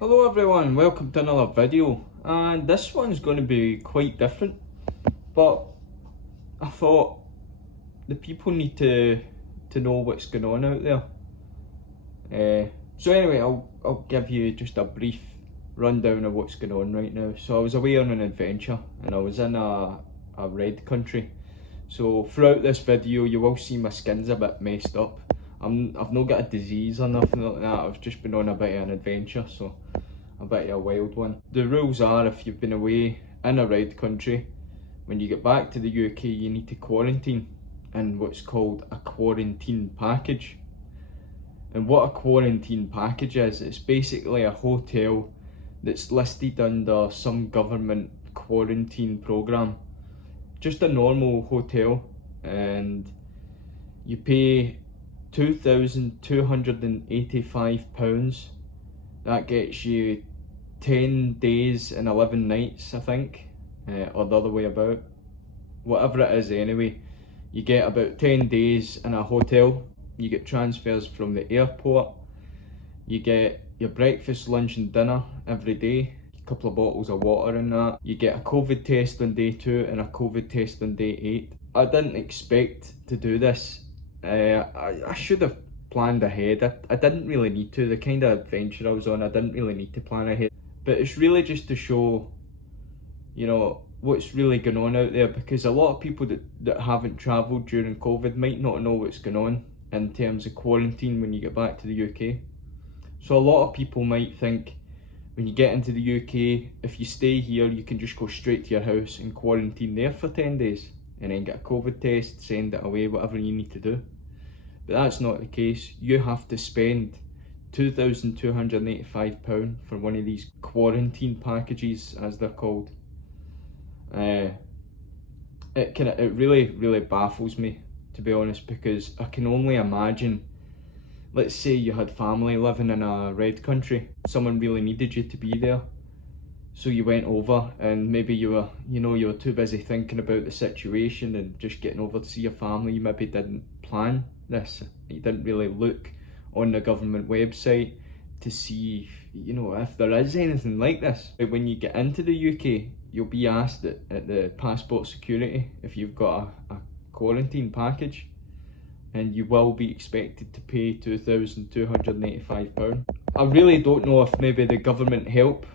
Hello everyone, welcome to another video, and this one's going to be quite different, but I thought the people need to know what's going on out there. So anyway, I'll give you just a brief rundown of what's going on right now. So I was away on an adventure and I was in a red country. So throughout this video you will see my skin's a bit messed up. I've not got a disease or nothing like that. I've just been on a bit of an adventure, so a bit of a wild one. The rules are, if you've been away in a red country, when you get back to the UK you need to quarantine in what's called a quarantine package. And what a quarantine package is, it's basically a hotel that's listed under some government quarantine programme. Just a normal hotel, and you pay £2,285. That gets you 10 days and 11 nights, I think, or the other way about. Whatever it is anyway, you get about 10 days in a hotel, you get transfers from the airport, you get your breakfast, lunch and dinner every day, a couple of bottles of water in that. You get a COVID test on day 2 and a COVID test on day 8. I didn't expect to do this. I should have planned ahead. I didn't really need to. The kind of adventure I was on, I didn't really need to plan ahead. But it's really just to show, what's really going on out there, because a lot of people that haven't travelled during COVID might not know what's going on in terms of quarantine when you get back to the UK. So a lot of people might think when you get into the UK, if you stay here, you can just go straight to your house and quarantine there for 10 days and then get a COVID test, send it away, whatever you need to do. But that's not the case. You have to spend £2,285 for one of these quarantine packages, as they're called. It really baffles me, to be honest, because I can only imagine, let's say you had family living in a red country, someone really needed you to be there, so you went over and maybe you were too busy thinking about the situation and just getting over to see your family. You maybe didn't plan this, you didn't really look on the government website to see if there is anything like this. When you get into the UK, you'll be asked at the passport security if you've got a quarantine package, and you will be expected to pay £2,285. I really don't know if maybe the government help,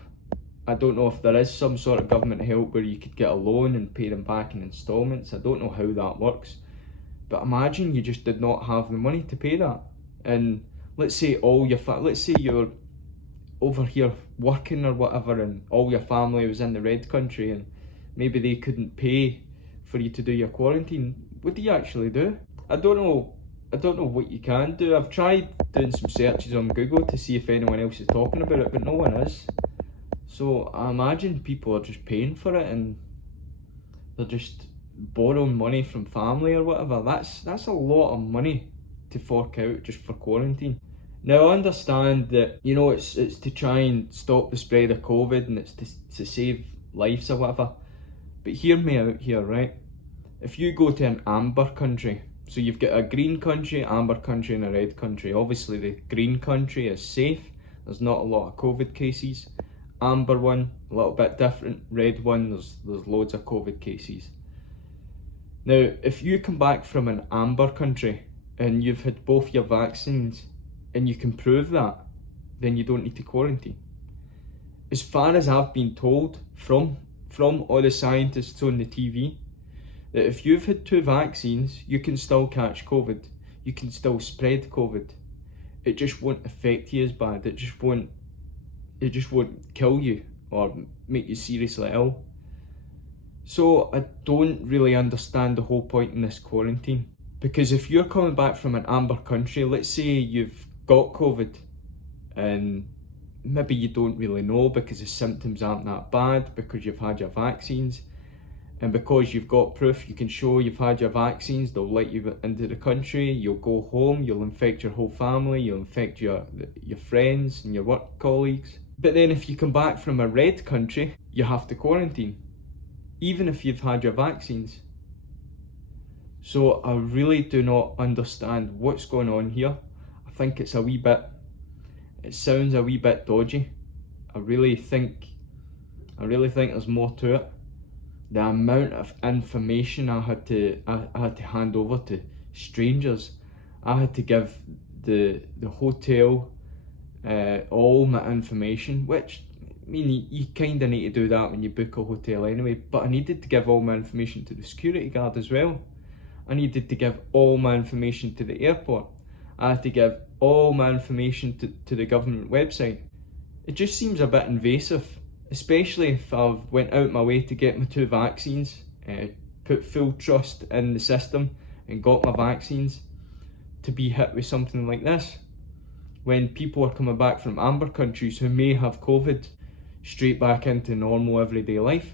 I don't know if there is some sort of government help where you could get a loan and pay them back in instalments. I don't know how that works, but imagine you just did not have the money to pay that, and let's say let's say you're over here working or whatever, and all your family was in the red country, and maybe they couldn't pay for you to do your quarantine. What do you actually do? I don't know what you can do. I've tried doing some searches on Google to see if anyone else is talking about it, but no one is. So I imagine people are just paying for it, and they're just borrowing money from family or whatever. That's a lot of money to fork out just for quarantine. Now I understand that it's to try and stop the spread of COVID, and it's to save lives or whatever. But hear me out here, right? If you go to an amber country, so you've got a green country, amber country and a red country. Obviously the green country is safe, there's not a lot of COVID cases. Amber one, a little bit different. Red one, there's loads of COVID cases. Now if you come back from an amber country and you've had both your vaccines and you can prove that, then you don't need to quarantine. As far as I've been told from all the scientists on the TV, that if you've had 2 vaccines, you can still catch COVID. You can still spread COVID. It just won't affect you as bad. It just won't kill you or make you seriously ill. So I don't really understand the whole point in this quarantine. Because if you're coming back from an amber country, let's say you've got COVID and maybe you don't really know because the symptoms aren't that bad because you've had your vaccines, and because you've got proof, you can show you've had your vaccines, they'll let you into the country, you'll go home, you'll infect your whole family, you'll infect your friends and your work colleagues. But then if you come back from a red country, you have to quarantine, even if you've had your vaccines. So I really do not understand what's going on here. I think it sounds a wee bit dodgy. I really think there's more to it. The amount of information I had to hand over to strangers. I had to give the hotel all my information, which I mean you kind of need to do that when you book a hotel anyway, but I needed to give all my information to the security guard as well. I needed to give all my information to the airport. I had to give all my information to the government website. It just seems a bit invasive, especially if I've went out my way to get my 2 vaccines, put full trust in the system and got my vaccines, to be hit with something like this when people are coming back from amber countries who may have COVID straight back into normal everyday life.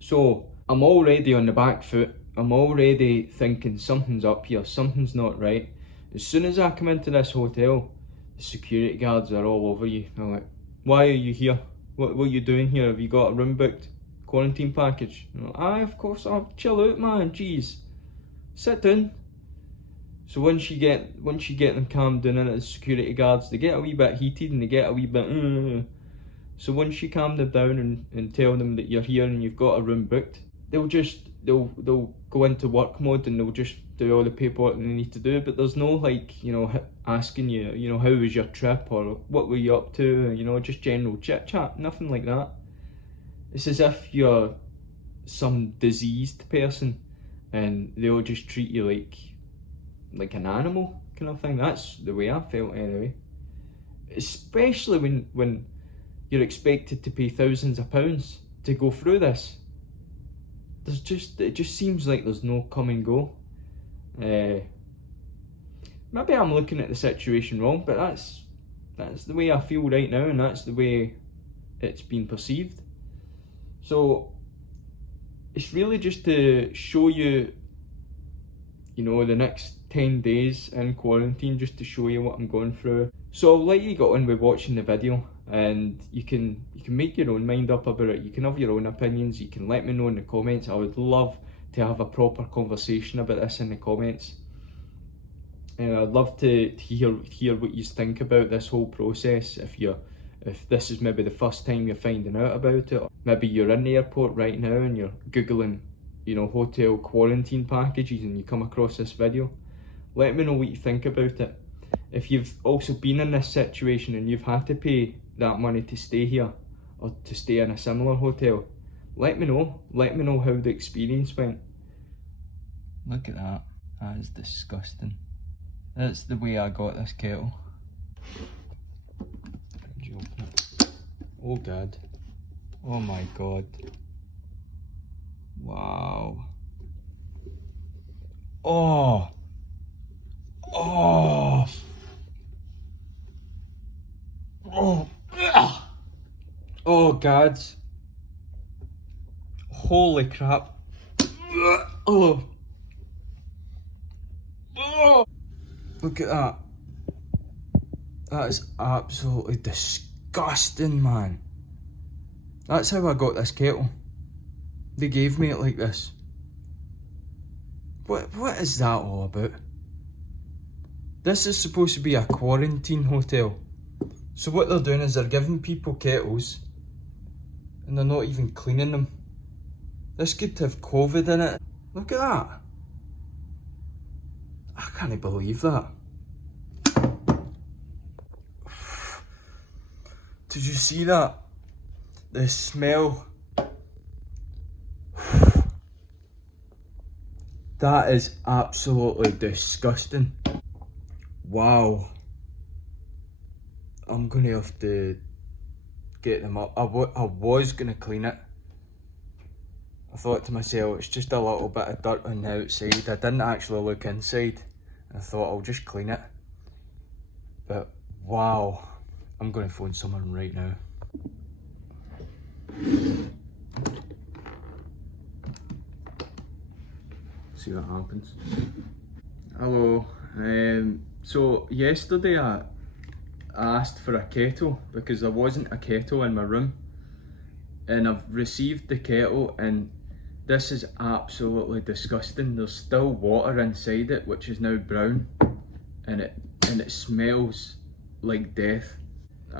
So I'm already on the back foot. I'm already thinking something's up here, something's not right. As soon as I come into this hotel, the security guards are all over you. They're like, why are you here? What are you doing here? Have you got a room booked? Quarantine package? I'm like, aye, of course, I'll chill out, man, jeez. Sit down. So once you get them calmed down into the security guards, they get a wee bit heated and they get a wee bit So once you calm them down and tell them that you're here and you've got a room booked, they'll go into work mode and they'll just do all the paperwork they need to do. But there's no like, asking you, how was your trip or what were you up to, just general chit chat, nothing like that. It's as if you're some diseased person and they'll just treat you like an animal kind of thing. That's the way I felt anyway. Especially when you're expected to pay thousands of pounds to go through this. It just seems like there's no come and go. Maybe I'm looking at the situation wrong, but that's the way I feel right now, and that's the way it's been perceived. So it's really just to show you, the next 10 days in quarantine, just to show you what I'm going through. So I'll let you get on with watching the video, and you can make your own mind up about it. You can have your own opinions. You can let me know in the comments. I would love to have a proper conversation about this in the comments. And I'd love to hear what you think about this whole process. If this is maybe the first time you're finding out about it, or maybe you're in the airport right now and you're googling, hotel quarantine packages and you come across this video, let me know what you think about it. If you've also been in this situation and you've had to pay that money to stay here or to stay in a similar hotel, let me know. Let me know how the experience went. Look at that. That is disgusting. That's the way I got this kettle. Oh God. Oh my God. Wow. Oh. Oh. Oh. Oh God. Holy crap. Oh. Oh. Look at that. That is absolutely disgusting, man. That's how I got this kettle. They gave me it like this. What is that all about? This is supposed to be a quarantine hotel. So what they're doing is they're giving people kettles and they're not even cleaning them. This could have COVID in it. Look at that. I can't believe that. Did you see that? The smell. That is absolutely disgusting. Wow. I'm gonna have to get them up. I was gonna clean it. I thought to myself, it's just a little bit of dirt on the outside. I didn't actually look inside. I thought I'll just clean it. But wow, I'm gonna phone someone right now. See what happens. Hello. So yesterday I asked for a kettle because there wasn't a kettle in my room, and I've received the kettle and this is absolutely disgusting. There's still water inside it, which is now brown, and it smells like death.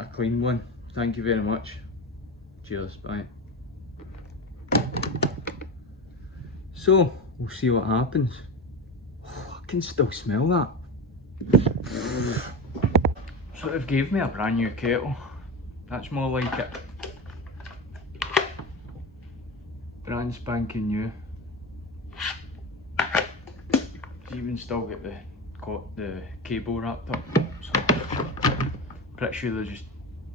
a clean one. Thank you very much. Cheers, bye. So, we'll see what happens. Oh, I can still smell that. So they've gave me a brand new kettle. That's more like it. Brand spanking new. Even still got the cable wrapped up. So pretty sure they just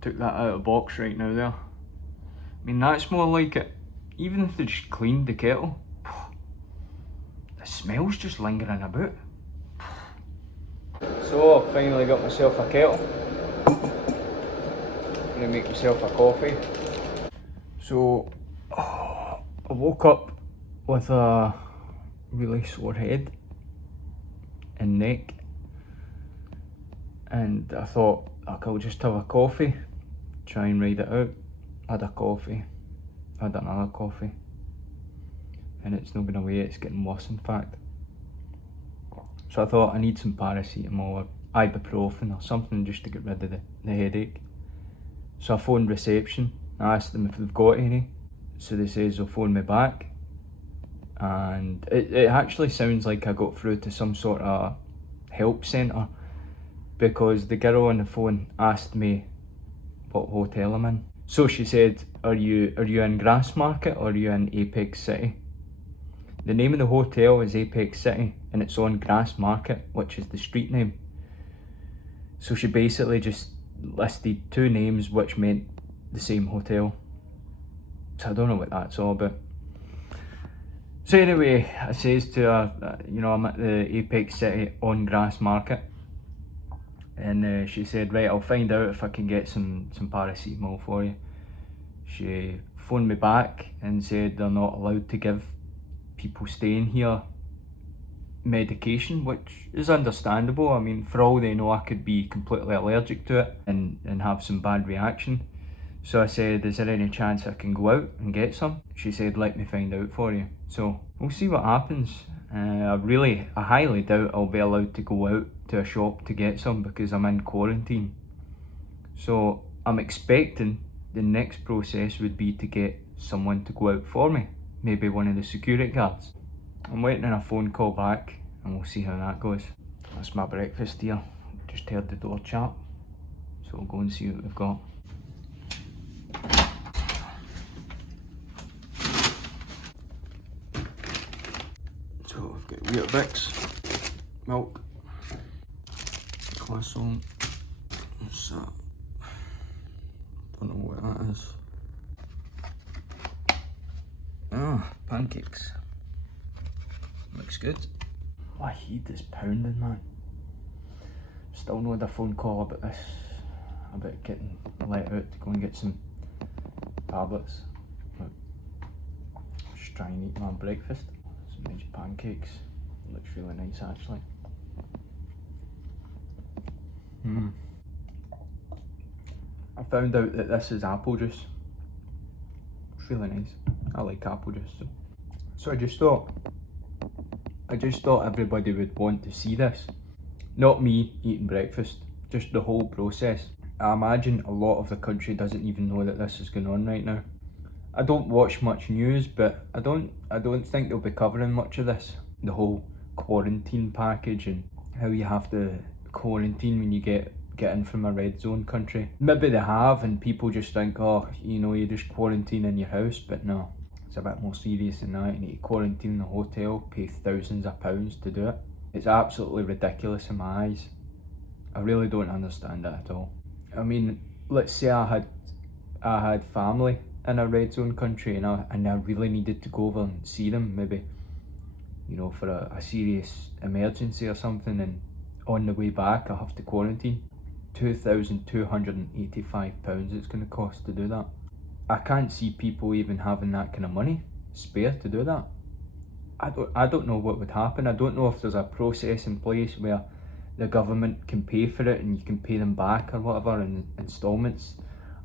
took that out of the box right now there. I mean, that's more like it. Even if they just cleaned the kettle, the smell's just lingering about. So I finally got myself a kettle. I'm gonna make myself a coffee. So I woke up with a really sore head and neck, and I thought, like, I'll just have a coffee, try and ride it out. Had a coffee, had another coffee, and it's not going away, it's getting worse in fact. So I thought I need some paracetamol or ibuprofen or something just to get rid of the headache. So I phoned reception, I asked them if they've got any. So they says they'll phone me back, and it actually sounds like I got through to some sort of help centre, because the girl on the phone asked me what hotel I'm in. So she said, are you in Grassmarket or are you in Apex City? The name of the hotel is Apex City and it's on Grassmarket, which is the street name. So she basically just listed two names which meant the same hotel. So I don't know what that's all about. So anyway, I says to her, you know, I'm at the Apex City on Grassmarket. And she said, right, I'll find out if I can get some paracetamol for you. She phoned me back and said they're not allowed to give people staying here medication, which is understandable. I mean, for all they know, I could be completely allergic to it and have some bad reaction. So I said, is there any chance I can go out and get some? She said, let me find out for you. So we'll see what happens. I highly doubt I'll be allowed to go out to a shop to get some because I'm in quarantine. So I'm expecting the next process would be to get someone to go out for me. Maybe one of the security guards. I'm waiting on a phone call back and we'll see how that goes. That's my breakfast here. Just heard the door chat. So we'll go and see what we've got. So we've got Weetabix, milk, croissant, what's that? Don't know what that is. Ah, pancakes. Looks good. My head is pounding, man. Still no had a phone call about this, about getting let out to go and get some tablets. But just try and eat my breakfast. Some nice pancakes. Looks really nice actually. I found out that this is apple juice. It's really nice. I like apple juice. So I just thought everybody would want to see this. Not me eating breakfast, just the whole process. I imagine a lot of the country doesn't even know that this is going on right now. I don't watch much news, but I don't think they'll be covering much of this. The whole quarantine package and how you have to quarantine when you get in from a red zone country. Maybe they have and people just think, oh, you know, you just quarantine in your house, but no. It's a bit more serious than that. You need to quarantine in a hotel, pay thousands of pounds to do it. It's absolutely ridiculous in my eyes. I really don't understand it at all. I mean, let's say I had family in a red zone country and I really needed to go over and see them, maybe, you know, for a serious emergency or something, and on the way back I have to quarantine. £2,285 it's going to cost to do that. I can't see people even having that kind of money spare to do that. I don't know what would happen. I don't know if there's a process in place where the government can pay for it and you can pay them back or whatever in instalments.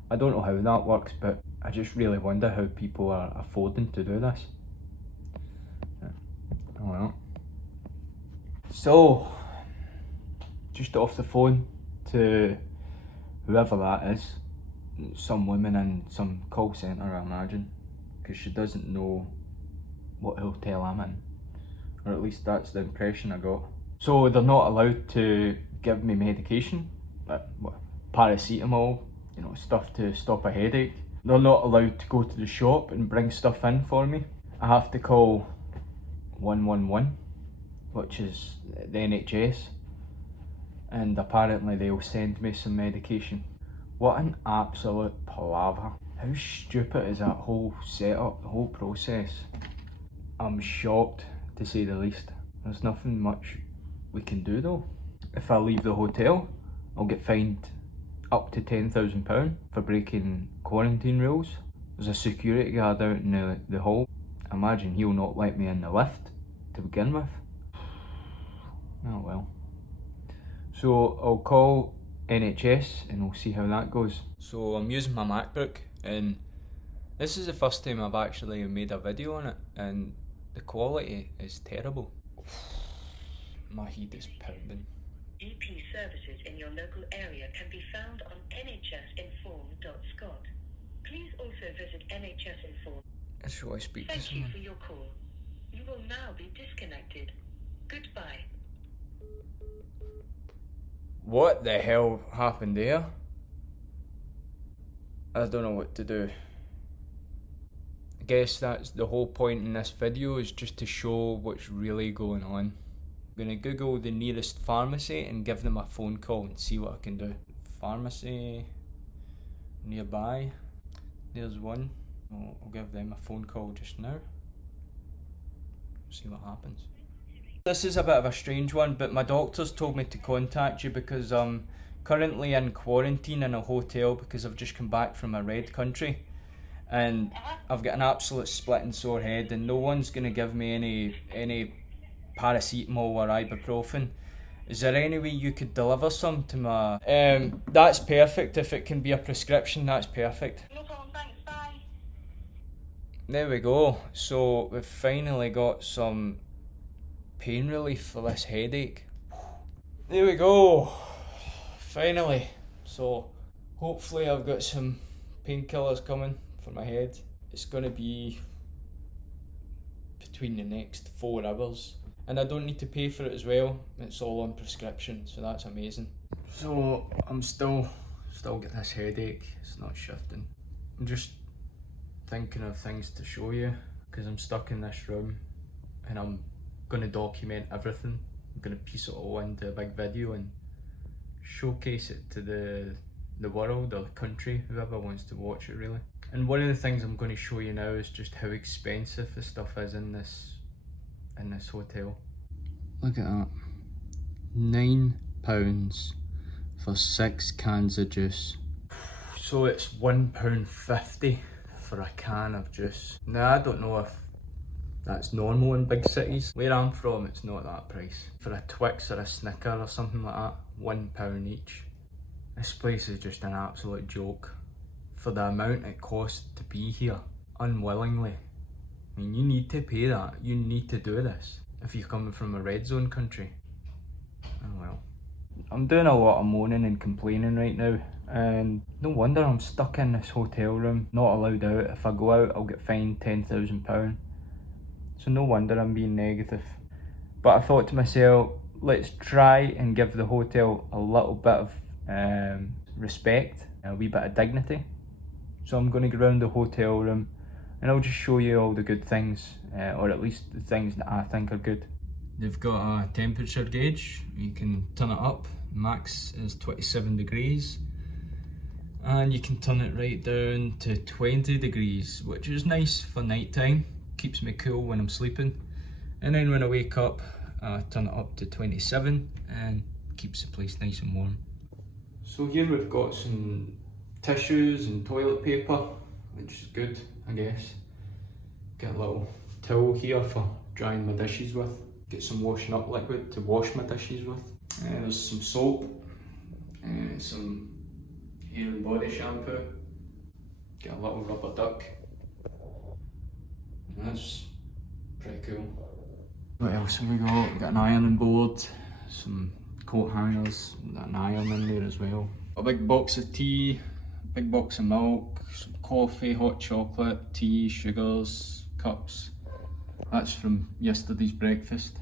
I don't know how that works, but I just really wonder how people are affording to do this. Oh well. So, just off the phone to whoever that is, some woman in some call centre, I imagine, because she doesn't know what hotel I'm in, or at least that's the impression I got. So they're not allowed to give me medication, like paracetamol, you know, stuff to stop a headache. They're not allowed to go to the shop and bring stuff in for me. I have to call 111, which is the NHS, and apparently they'll send me some medication. What an absolute palaver. How stupid is that whole setup, the whole process? I'm shocked, to say the least. There's nothing much we can do though. If I leave the hotel, I'll get fined up to £10,000 for breaking quarantine rules. There's a security guard out in the hall. I imagine he'll not let me in the lift to begin with. Oh well. So I'll call NHS and we'll see how that goes. So I'm using my MacBook, and this is the first time I've actually made a video on it, and the quality is terrible. My head is pounding. EP services in your local area can be found on nhsinform.scot. Please also visit NHS Inform. Should I speak to someone? Thank you for your call. You will now be disconnected. Goodbye. What the hell happened there? I don't know what to do. I guess that's the whole point in this video, is just to show what's really going on. I'm gonna Google the nearest pharmacy and give them a phone call and see what I can do. Pharmacy nearby. There's one. I'll give them a phone call just now. See what happens. This is a bit of a strange one, but my doctor's told me to contact you because I'm currently in quarantine in a hotel because I've just come back from a red country, and I've got an absolute splitting sore head, and no one's gonna give me any paracetamol or ibuprofen. Is there any way you could deliver some to my... That's perfect. If it can be a prescription, that's perfect. No problem, thanks, bye. There we go. So we've finally got some pain relief for this headache. There we go. Finally. So hopefully I've got some painkillers coming for my head. It's going to be between the next 4 hours. And I don't need to pay for it as well. It's all on prescription, so that's amazing. So I'm still getting this headache. It's not shifting. I'm just thinking of things to show you because I'm stuck in this room and I'm going to document everything. I'm going to piece it all into a big video and showcase it to the world or the country, whoever wants to watch it really. And one of the things I'm going to show you now is just how expensive the stuff is in this hotel. Look at that. £9 for 6 cans of juice. So it's £1.50 for a can of juice. Now I don't know if that's normal in big cities. Where I'm from, it's not that price. For a Twix or a Snicker or something like that, £1 each. This place is just an absolute joke. For the amount it costs to be here, unwillingly. I mean, you need to pay that. You need to do this if you're coming from a red zone country. Oh well. I'm doing a lot of moaning and complaining right now, and no wonder I'm stuck in this hotel room, not allowed out. If I go out, I'll get fined £10,000. So no wonder I'm being negative. But I thought to myself, let's try and give the hotel a little bit of respect, a wee bit of dignity. So I'm going to go around the hotel room and I'll just show you all the good things, or at least the things that I think are good. They've got a temperature gauge. You can turn it up. Max is 27 degrees. And you can turn it right down to 20 degrees, which is nice for night time. Keeps me cool when I'm sleeping. And then when I wake up, I turn it up to 27 and keeps the place nice and warm. So here we've got some tissues and toilet paper, which is good, I guess. Get a little towel here for drying my dishes with. Get some washing up liquid to wash my dishes with. There's some soap, some hair and body shampoo. Get a little rubber duck. And that's pretty cool. What else have we got? We've got an ironing board, some coat hangers, got an iron in there as well. A big box of tea, big box of milk, some coffee, hot chocolate, tea, sugars, cups. That's from yesterday's breakfast.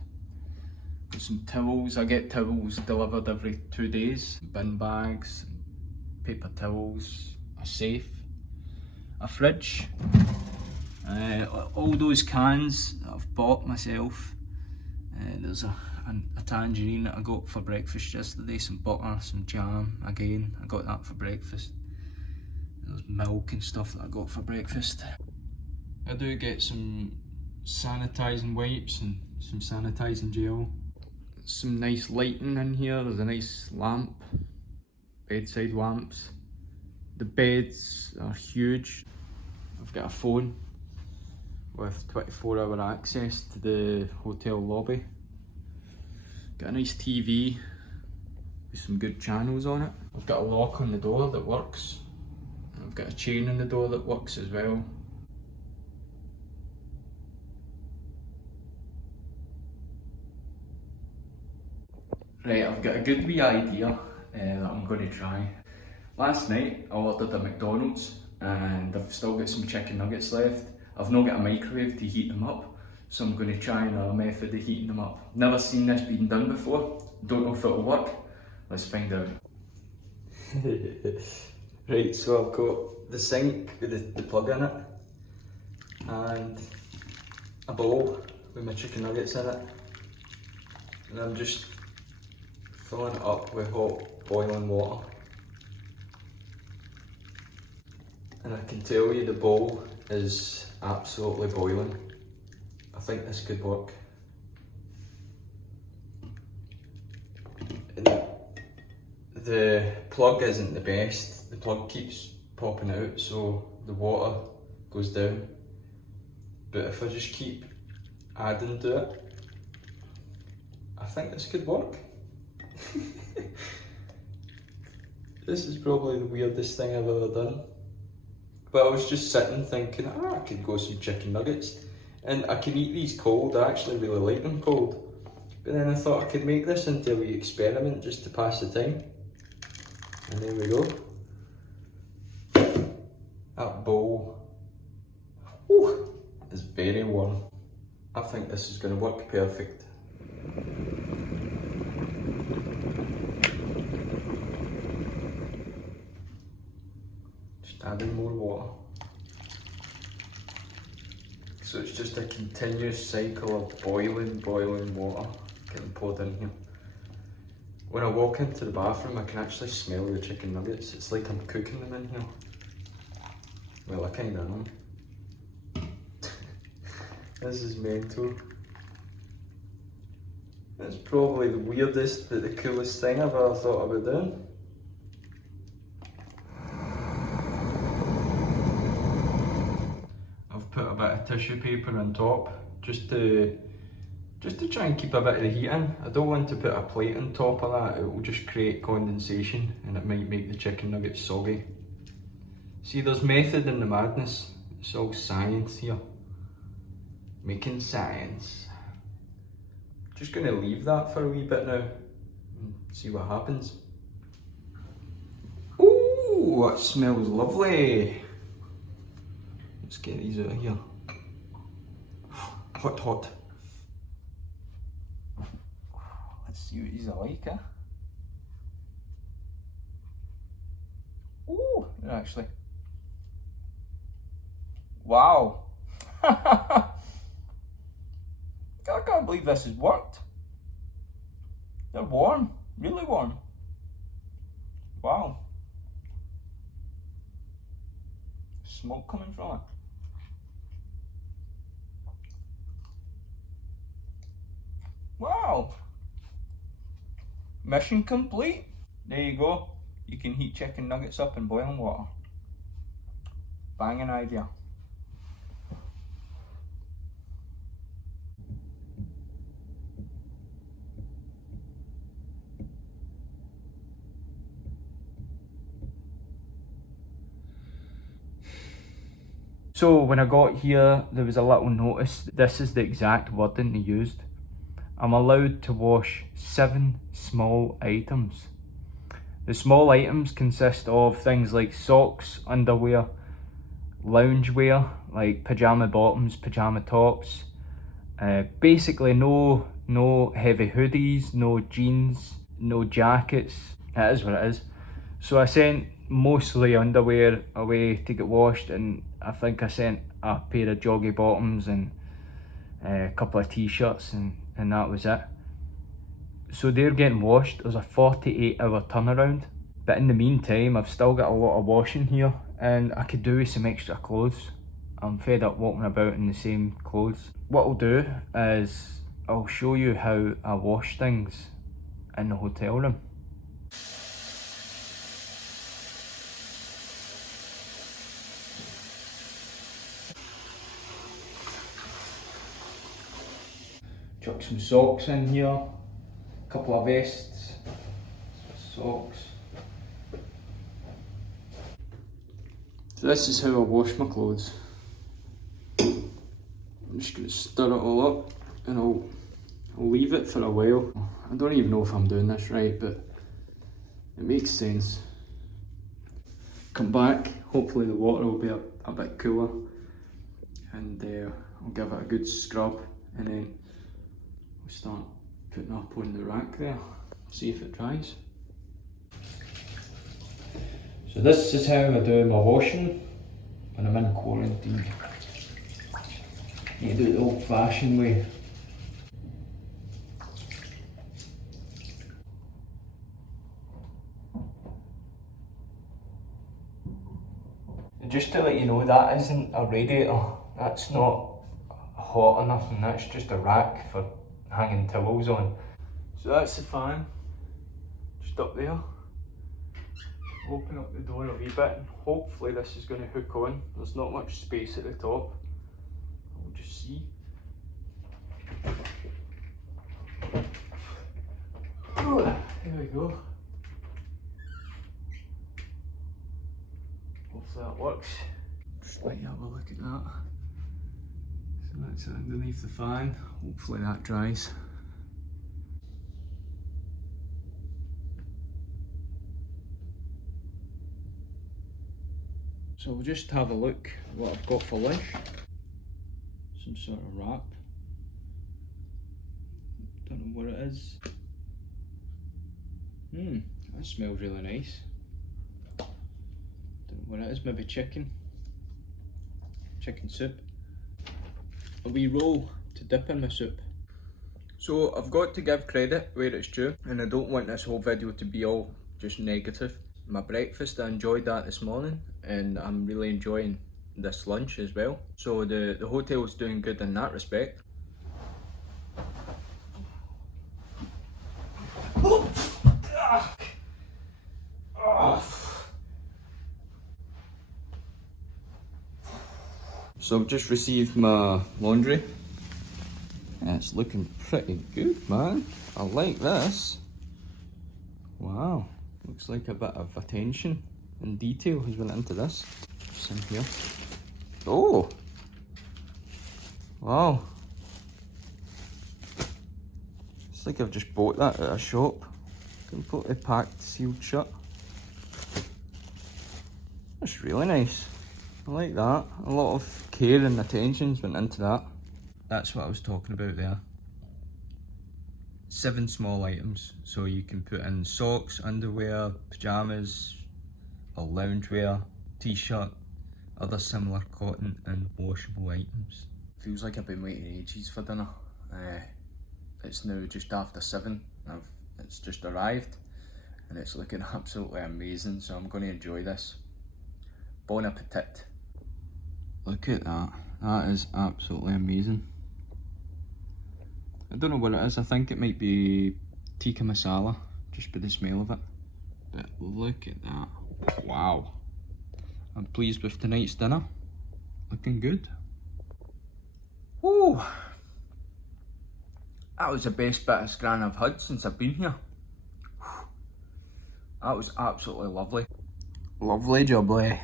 Got some towels. I get towels delivered every 2 days. Bin bags, paper towels, a safe, a fridge. All those cans that I've bought myself. There's a tangerine that I got for breakfast yesterday, some butter, some jam, again, I got that for breakfast. There's milk and stuff that I got for breakfast. I do get some sanitising wipes and some sanitising gel. Some nice lighting in here, there's a nice lamp, bedside lamps. The beds are huge. I've got a phone with 24-hour access to the hotel lobby. Got a nice TV with some good channels on it. I've got a lock on the door that works. I've got a chain on the door that works as well. Right, I've got a good wee idea that I'm going to try. Last night I ordered a McDonald's and I've still got some chicken nuggets left. I've not got a microwave to heat them up, so I'm going to try another method of heating them up. Never seen this being done before, don't know if it'll work. Let's find out. Right, so I've got the sink with the plug in it and a bowl with my chicken nuggets in it, and I'm just filling it up with hot boiling water. And I can tell you the bowl is absolutely boiling. I think this could work. And the plug isn't the best. The plug keeps popping out, so the water goes down. But if I just keep adding to it, I think this could work. This is probably the weirdest thing I've ever done. But I was just sitting thinking, I could go some chicken nuggets. And I can eat these cold, I actually really like them cold. But then I thought I could make this into a wee experiment just to pass the time. And there we go. That bowl, whew, is very warm. I think this is going to work perfect. Just adding more water. So it's just a continuous cycle of boiling water getting poured in here. When I walk into the bathroom, I can actually smell the chicken nuggets. It's like I'm cooking them in here. Well, I kinda am. This is mental. It's probably the weirdest but the coolest thing I've ever thought about doing. I've put a bit of tissue paper on top just to try and keep a bit of the heat in. I don't want to put a plate on top of that, it will just create condensation and it might make the chicken nuggets soggy. See, there's method in the madness. It's all science here. Making science. Just gonna leave that for a wee bit now and see what happens. Ooh, that smells lovely. Let's get these out of here. Hot, hot. Let's see what these are like, eh? Ooh, they're actually. Wow. I can't believe this has worked. They're warm, really warm. Wow. Smoke coming from it. Wow. Mission complete. There you go. You can heat chicken nuggets up in boiling water. Banging idea. So when I got here, there was a little notice. This is the exact wording they used. I'm allowed to wash 7 small items. The small items consist of things like socks, underwear, loungewear like pyjama bottoms, pyjama tops. Basically no heavy hoodies, no jeans, no jackets. It is what it is. So I sent mostly underwear away to get washed, and I think I sent a pair of joggy bottoms and a couple of t-shirts, and that was it. So they're getting washed. There's a 48-hour turnaround. But in the meantime, I've still got a lot of washing here, and I could do with some extra clothes. I'm fed up walking about in the same clothes. What I'll do is I'll show you how I wash things in the hotel room. Chuck some socks in here, a couple of vests, socks. So this is how I wash my clothes. I'm just going to stir it all up, and I'll leave it for a while. I don't even know if I'm doing this right, but it makes sense. Come back, hopefully the water will be a bit cooler, and I'll give it a good scrub, and then we'll start putting it up on the rack there, see if it dries. So this is how I do my washing when I'm in quarantine. You do it the old fashioned way. And just to let you know, that isn't a radiator. That's not hot or nothing, that's just a rack for hanging towels on. So that's the fan, just up there. Open up the door a wee bit, and hopefully this is going to hook on. There's not much space at the top. We'll just see. Oh, there we go. Hopefully that works. Just let you have a look at that. So that's underneath the fan. Hopefully that dries. So we'll just have a look at what I've got for lunch. Some sort of wrap. Don't know what it is. That smells really nice. Don't know what it is, maybe chicken. Chicken soup. A wee roll to dip in my soup. So I've got to give credit where it's due, and I don't want this whole video to be all just negative. My breakfast, I enjoyed that this morning, and I'm really enjoying this lunch as well. So the hotel's doing good in that respect. So I've just received my laundry. It's looking pretty good, man. I like this. Wow, looks like a bit of attention and detail has went into this. What's in here? Oh! Wow. It's like I've just bought that at a shop. Completely packed, sealed shut. That's really nice. I like that. A lot of care and attention's went into that. That's what I was talking about there. 7 small items, so you can put in socks, underwear, pyjamas, or loungewear, t-shirt, other similar cotton and washable items. Feels like I've been waiting ages for dinner. It's now just after 7. It's just arrived, and it's looking absolutely amazing, so I'm going to enjoy this. Bon appetit. Look at that. That is absolutely amazing. I don't know what it is. I think it might be tikka masala, just by the smell of it. But look at that. Wow. I'm pleased with tonight's dinner. Looking good. Woo! That was the best bit of scran I've had since I've been here. That was absolutely lovely. Lovely jubbly.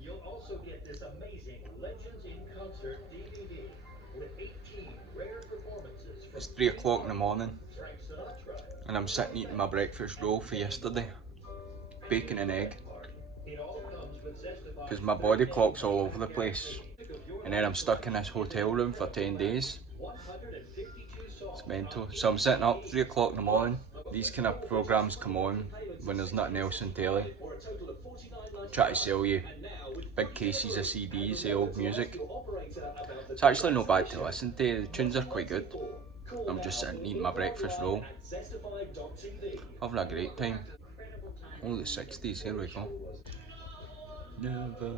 You'll also get this amazing Legends in Concert DVD with 18 rare performances from It's 3 o'clock in the morning. Frank Sinatra, and I'm sitting eating my breakfast roll for yesterday. Bacon and egg. Because my body clock's all over the place. And then I'm stuck in this hotel room for 10 days. It's mental. So I'm sitting up 3 o'clock in the morning. These kind of programmes come on when there's nothing else on telly. Try to sell you big cases of CDs, the old music. It's actually not bad to listen to, the tunes are quite good. I'm just sitting eating my breakfast roll. Having a great time. Oh, the 60s, here we go. Never.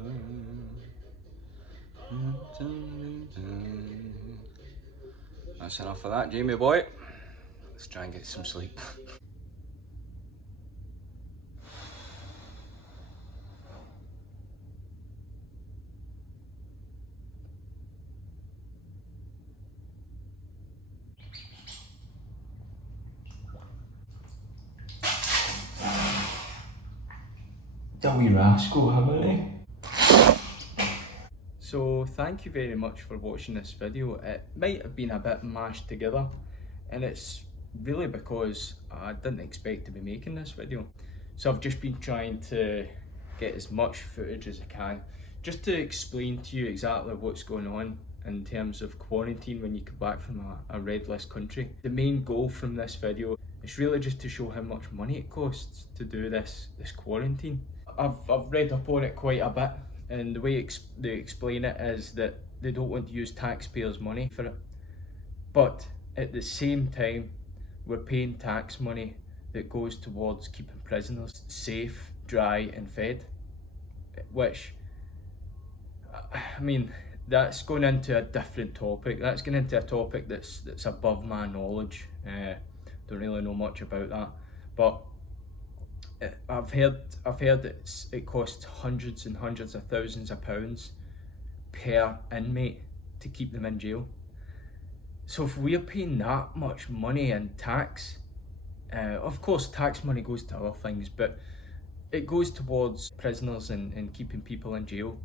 That's enough of that, Jamie boy. Let's try and get some sleep. Dummy rascal, haven't I? So thank you very much for watching this video. It might have been a bit mashed together, and it's really because I didn't expect to be making this video. So I've just been trying to get as much footage as I can, just to explain to you exactly what's going on in terms of quarantine when you come back from a red list country. The main goal from this video is really just to show how much money it costs to do this quarantine. I've read up on it quite a bit, and the way they explain it is that they don't want to use taxpayers' money for it, but at the same time we're paying tax money that goes towards keeping prisoners safe, dry and fed, which, I mean, that's going into a different topic. That's going into a topic that's above my knowledge. Don't really know much about that, but I've heard that it costs hundreds and hundreds of thousands of pounds per inmate to keep them in jail. So if we're paying that much money in tax, of course tax money goes to other things, but it goes towards prisoners and keeping people in jail,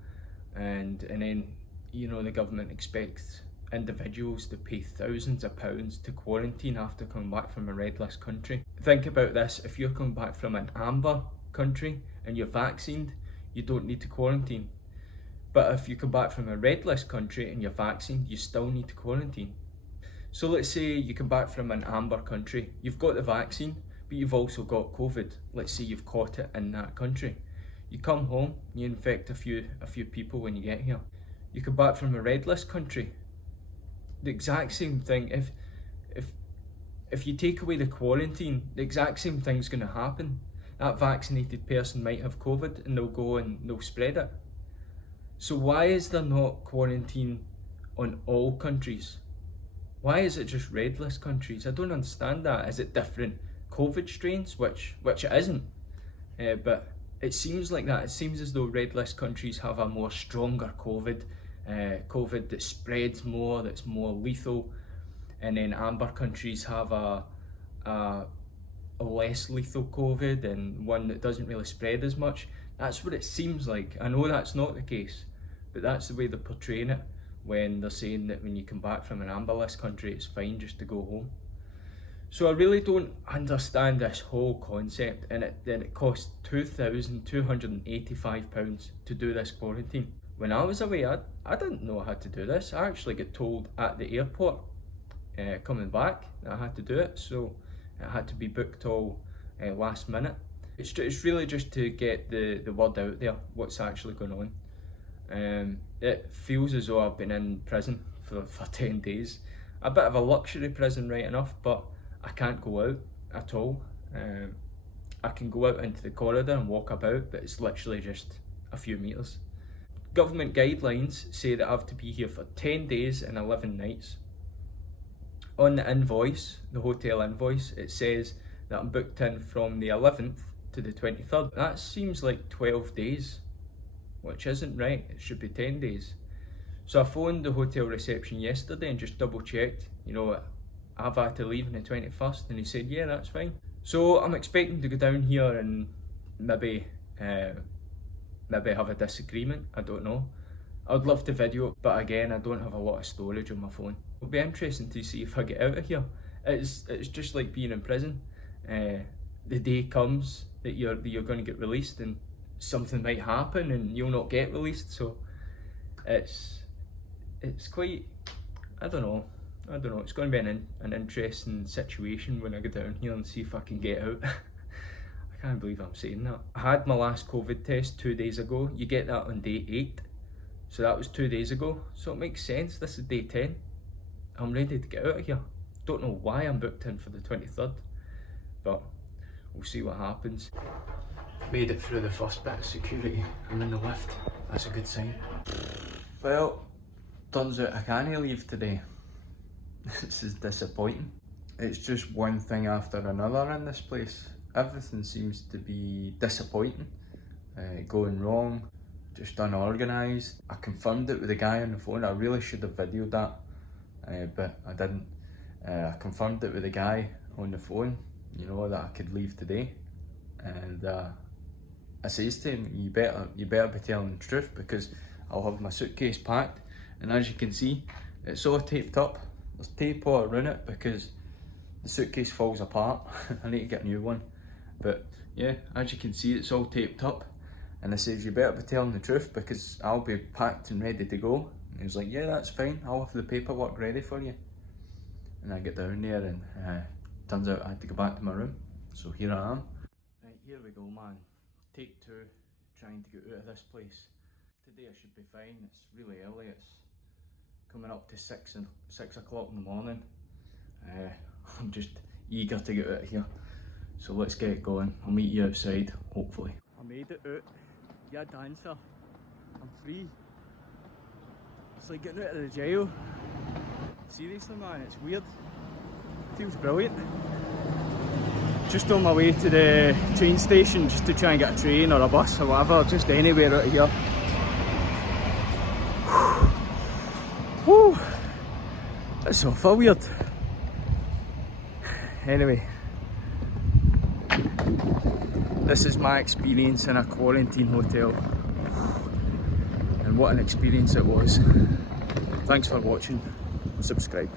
and then, you know, the government expects individuals to pay thousands of pounds to quarantine after coming back from a red list country. Think about this: if you're coming back from an amber country and you're vaccinated, you don't need to quarantine. But if you come back from a red list country and you're vaccinated, you still need to quarantine. So let's say you come back from an amber country, you've got the vaccine, but you've also got COVID. Let's say you've caught it in that country. You come home, you infect a few people when you get here. You come back from a red list country, the exact same thing. If you take away the quarantine, the exact same thing's going to happen. That vaccinated person might have COVID and they'll go and they'll spread it. So why is there not quarantine on all countries? Why is it just red list countries? I don't understand that. Is it different COVID strains? Which it isn't. But it seems like that. It seems as though red list countries have a more stronger COVID that spreads more, that's more lethal, and then amber countries have a less lethal COVID and one that doesn't really spread as much. That's what it seems like. I know that's not the case, but that's the way they're portraying it when they're saying that when you come back from an amber list country, it's fine just to go home. So I really don't understand this whole concept, and it costs £2,285 to do this quarantine. When I was away, I didn't know I had to do this. I actually got told at the airport coming back that I had to do it, so it had to be booked all last minute. It's really just to get the word out there, what's actually going on. It feels as though I've been in prison for 10 days. A bit of a luxury prison, right enough, but I can't go out at all. I can go out into the corridor and walk about, but it's literally just a few metres. Government guidelines say that I have to be here for 10 days and 11 nights. On the invoice, the hotel invoice, it says that I'm booked in from the 11th to the 23rd. That seems like 12 days, which isn't right. It should be 10 days. So I phoned the hotel reception yesterday and just double checked, you know, I've had to leave on the 21st, and he said, yeah, that's fine. So I'm expecting to go down here and maybe have a disagreement, I don't know. I'd love to video, but again, I don't have a lot of storage on my phone. It'll be interesting to see if I get out of here. It's just like being in prison. the day comes that you're going to get released, and something might happen and you'll not get released. So it's quite, I don't know, it's going to be an interesting situation when I go down here and see if I can get out. I can't believe I'm saying that. I had my last COVID test 2 days ago. You get that on day 8, so that was 2 days ago, so it makes sense. This is day 10. I'm ready to get out of here. Don't know why I'm booked in for the 23rd, but we'll see what happens. Made it through the first bit of security. I'm in the lift. That's a good sign. Well, turns out I can't leave today. This is disappointing. It's just one thing after another in this place. Everything seems to be disappointing, going wrong, just unorganised. I confirmed it with the guy on the phone. I really should have videoed that, but I didn't. I confirmed it with the guy on the phone, you know, that I could leave today, and I says to him, you better be telling the truth, because I'll have my suitcase packed, and as you can see, it's all taped up. There's tape all around it because the suitcase falls apart. I need to get a new one, but yeah, as you can see, it's all taped up, and I says, you better be telling the truth because I'll be packed and ready to go. And he was like, yeah, that's fine, I'll have the paperwork ready for you. And I get down there, and turns out I had to go back to my room, so here I am. Right, here we go, man. Take 2, trying to get out of this place. Today I should be fine. It's really early. It's coming up to 6 o'clock in the morning. I'm just eager to get out of here. So let's get it going. I'll meet you outside, hopefully. I made it out. Yeah, dancer. I'm free. It's like getting out of the jail. Seriously, man, it's weird. Feels brilliant. Just on my way to the train station, just to try and get a train or a bus or whatever, just anywhere out of here. Whew. That's awful weird. Anyway, this is my experience in a quarantine hotel, and what an experience it was. Thanks for watching. Subscribe.